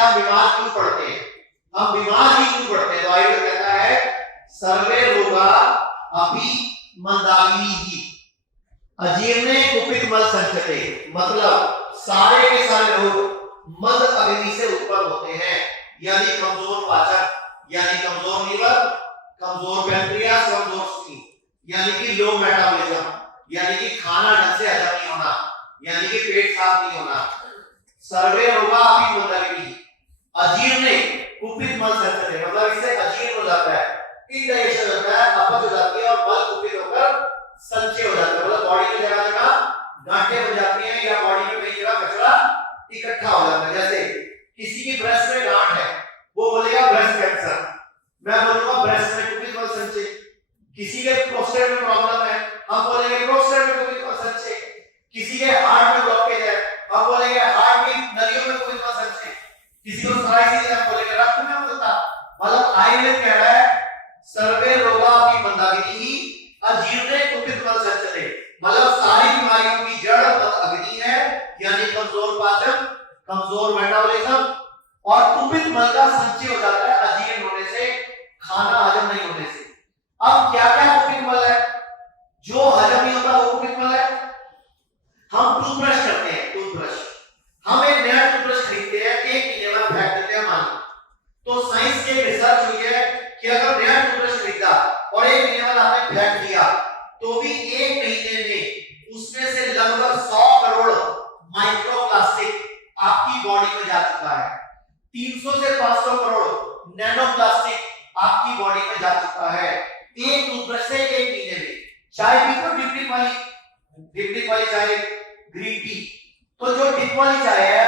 हम बीमार क्यों पड़ते हैं, हम बीमार ही क्यों पड़ते हैं। तो आयुर्वेद कहता है सर्वे रोगा अपि मंदाग्नि, अजीर्णे कुपित मल संचते, मतलब सारे के सारे रोग मद अग्नि से उत्पन्न होते हैं। यानी कमजोर पाचन, यानी कमजोर लीवर, कमजोर पैंक्रियास, कमजोर स्कीन, यानी कि लो मेटाबॉलिज्म, यानी कि खाना ढंग से हजम नहीं होना, यानी कि पेट साफ नहीं होना। सर्वे रोगा अपि मंदाग्नि, अजीर्ण कुपित मल संचते, मतलब इससे अजीर्ण हो जाता है, इंडाइजेशन हो जाता है, अपच हो जाती है और मल कुपित होकर संचय हो जाता है। मतलब बॉडी में जगह जगह गांठें बन जाती हैं या बॉडी में कई जगह कचरा इकट्ठा हो जाता है। जैसे किसी की ब्रेस्ट में गांठ है, वो बोलेगा ब्रेस्ट कैंसर, मैं बोलूंगा ब्रेस्ट में कुपित मल संचय। किसी के प्रोस्टेट में प्रॉब्लम है, हम बोलेंगे प्रोस्टेट में कुपित मल संचय। किसी के हार्ट में ब्लॉकेज है, हम बोलेंगे हार्ट की नलियों में कुपित मल संचय। किसी को सोराइसिस है, हम बोलेंगे रक्त में होता। मतलब आयुर्वेद कह रहा है सर्वे रोगा अपि मंदाग्नि अजीर्णे कुपित मल संचते, मतलब सारी बीमारियों की जड़ मद अग्नि है, यानी कमजोर पाचन, कमजोर मेटाबॉलिज्म और कुपित मल का संचय हो जाता है अजीर्ण होने से, खाना हजम नहीं होने से। अब क्या क्या कुपित मल है जो हजम नहीं होता, वो कुपित मल है। हम टूथब्रश करते हैं, टूथब्रश, हम एक नया टूथब्रश खरीदते हैं, एक महीने बाद फेंक देते हैं मान। तो साइंस के रिसर्च हुई है कि अगर नया टूथब्रश खरीदा और एक महीने बाद आपने फेंक दिया, तो भी एक महीने में उसमें से लगभग 100 करोड़ माइक्रोप्लास्टिक आपकी बॉडी में जा चुका है। 300 से 500 करोड़ नैनोप्लास्टिक आपकी बॉडी में जा चुका है एक टूथब्रश से एक महीने में। चाय पी तो डिप वाली चाय, ग्रीन टी, तो जो डिप वाली चाय है,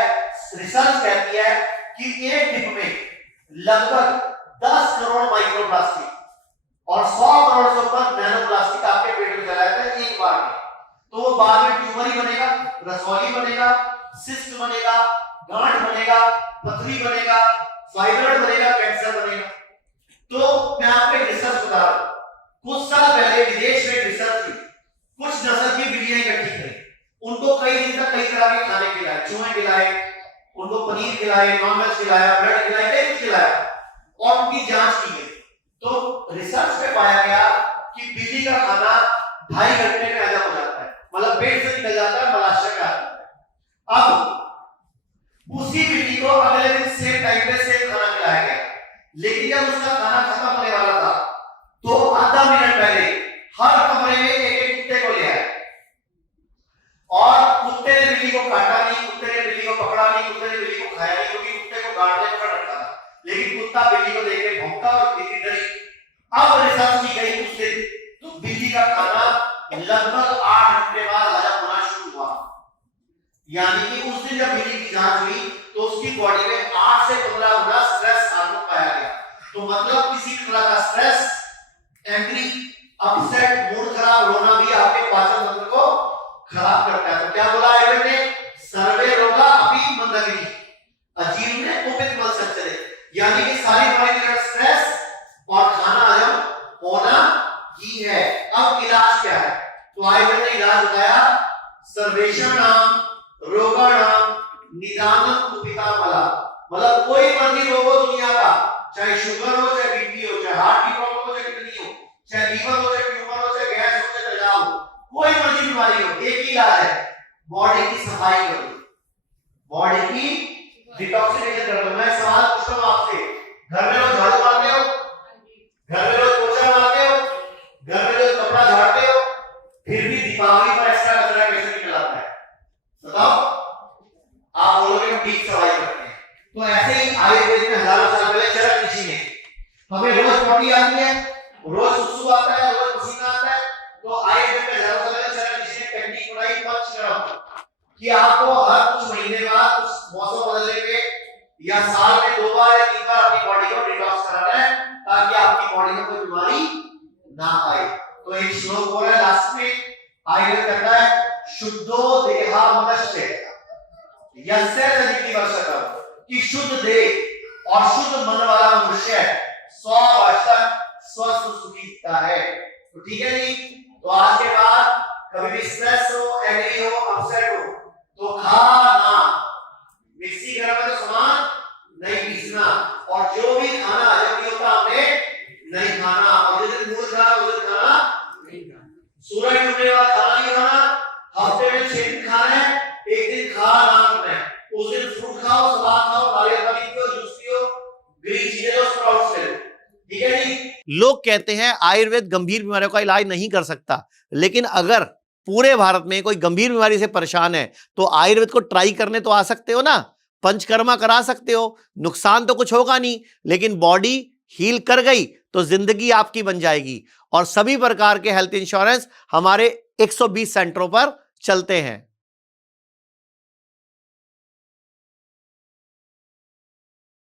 रिसर्च कहती है कि एक डिप में लगभग 10 करोड़ माइक्रोप्लास्टिक और 100 करोड़ से ऊपर नैनोप्लास्टिक आपके पेट में चला जाता है एक बार में। तो वो बाद में ट्यूमर ही बनेगा, रसौली बनेगा, सिस्ट बनेगा, गांठ बनेगा, पथरी बनेगा, फाइब्रॉइड बनेगा, कैंसर बनेगा। तो मैं आपको एक रिसर्च बता रहा हूं, कुछ साल पहले विदेश में रिसर्च हुई, कुछ नस्ल की बिल्लियां इकट्ठी करी, उनको कई दिन तक कई तरह के खाने खिलाए, चूहे खिलाए, उनको पनीर खिलाए, नॉनवेज खिलाया, ब्रेड खिलाया, कई कुछ खिलाया और उनकी जांच की गई। तो रिसर्च में पाया गया कि बिल्ली का खाना 2.5 घंटे में हजम हो जाता है, मतलब पेट से निकल जाता है, मलाशय में आता है। अब उसी बिल्ली को अगले दिन सेम टाइम पे सेम खाना खिलाया गया, लेकिन जब उसका खाना खत्म होने वाला था तो आधा मिनट पहले हर कमरे में एक कुत्ते को ले आया और कुत्ते ने बिल्ली को काटा नहीं, कुत्ते ने बिल्ली को पकड़ा नहीं, कुत्ते ने बिल्ली को खाया नहीं, क्योंकि कुत्ते को गाड़ने पर रखा था, लेकिन कुत्ता बिल्ली को देख के भौंका और बिल्ली डरी। अब रिसर्च की गई उस दिन, तो बिल्ली का खाना लगभग 8 घंटे बाद हजम होना शुरू हुआ। यानी कि उस दिन जब बिल्ली की जांच हुई तो उसकी बॉडी में 8 से 15 गुना स्ट्रेस हार्मोन पाया गया। तो मतलब किसी भी तरह का स्ट्रेस, एंग्री, अपसेट, मूड खराब होना भी आपके पाचन तंत्र को खराब करता है। तो क्या बोला आयुर्वेद ने, सर्वे रोगा अपि मंदाग्नि अजीर्ण कुपित मल संचते, यानी कि सारी बीमारी का स्ट्रेस और खाना हजम होना ही है। अब इलाज क्या है, तो आयुर्वेद ने इलाज बताया सर्वेषाणाम रोगाणाम निदानं कुपिता मला, मतलब कोई मर्जी रोग हो दुनिया का, चाहे शुगर हो, चाहे बीपी हो, चाहे हार्ट की प्रॉब्लम हो, चाहे किडनी हो, चाहे लीवर हो, चाहे ट्यूमर हो, चाहे गैस हो, चाहे तेजाब हो, कोई मर्जी बीमारी हो, एक ही इलाज है, बॉडी की सफाई करो, बॉडी की डिटॉक्सिफिकेशन कर दो। मैं सवाल पूछता हूं आपसे, घर में रोज झाड़ू मारते हो, घर में रोज पोछा मारते हो, घर में रोज कपड़ा झाड़ते हो, फिर भी दीपावली पर एक्स्ट्रा कचरा कैसे निकल आता है, बताओ? आप बोलोगे हम ठीक सफाई करते हैं। तो ऐसे ही आयुर्वेद में हजारों साल पहले चरक ऋषि ने, हमें रोज पॉटी आती है, रोज सुसु आता है, रोज पसीना आता है, तो आयुर्वेद में हजारों साल पहले चरक ऋषि ने टेक्निक बनाई पंचकर्म कि आपको हर कुछ महीने बाद कुछ मौसम बदलने पे या साल में 2 बार या 3 बार अपनी बॉडी को डिटॉक्स कराना है, ताकि आपकी बॉडी में कोई बीमारी ना आए। तो एक श्लोक हो रहा है लास्ट में, आयुर्वेद कहता है शुद्धो देहा मनुष्य यस्य सदिति वर्षकम, कि शुद्ध देह और शुद्ध मन वाला मनुष्य 100 वर्ष तक स्वस्थ सुखी है। तो ठीक है जी, तो आज के बाद कभी भी स्ट्रेस हो, एंग्री हो, अपसेट हो, तो खाना मिक्सी गर्म है तो सामान नहीं लोग कहते हैं आयुर्वेद गंभीर बीमारियों का इलाज नहीं कर सकता, लेकिन अगर पूरे भारत में कोई गंभीर बीमारी से परेशान है तो आयुर्वेद को ट्राई करने तो आ सकते हो ना, पंचकर्मा करा सकते हो, नुकसान तो कुछ होगा नहीं, लेकिन बॉडी हील कर गई तो जिंदगी आपकी बन जाएगी। और सभी प्रकार के हेल्थ इंश्योरेंस हमारे 120 सेंटरों पर चलते हैं।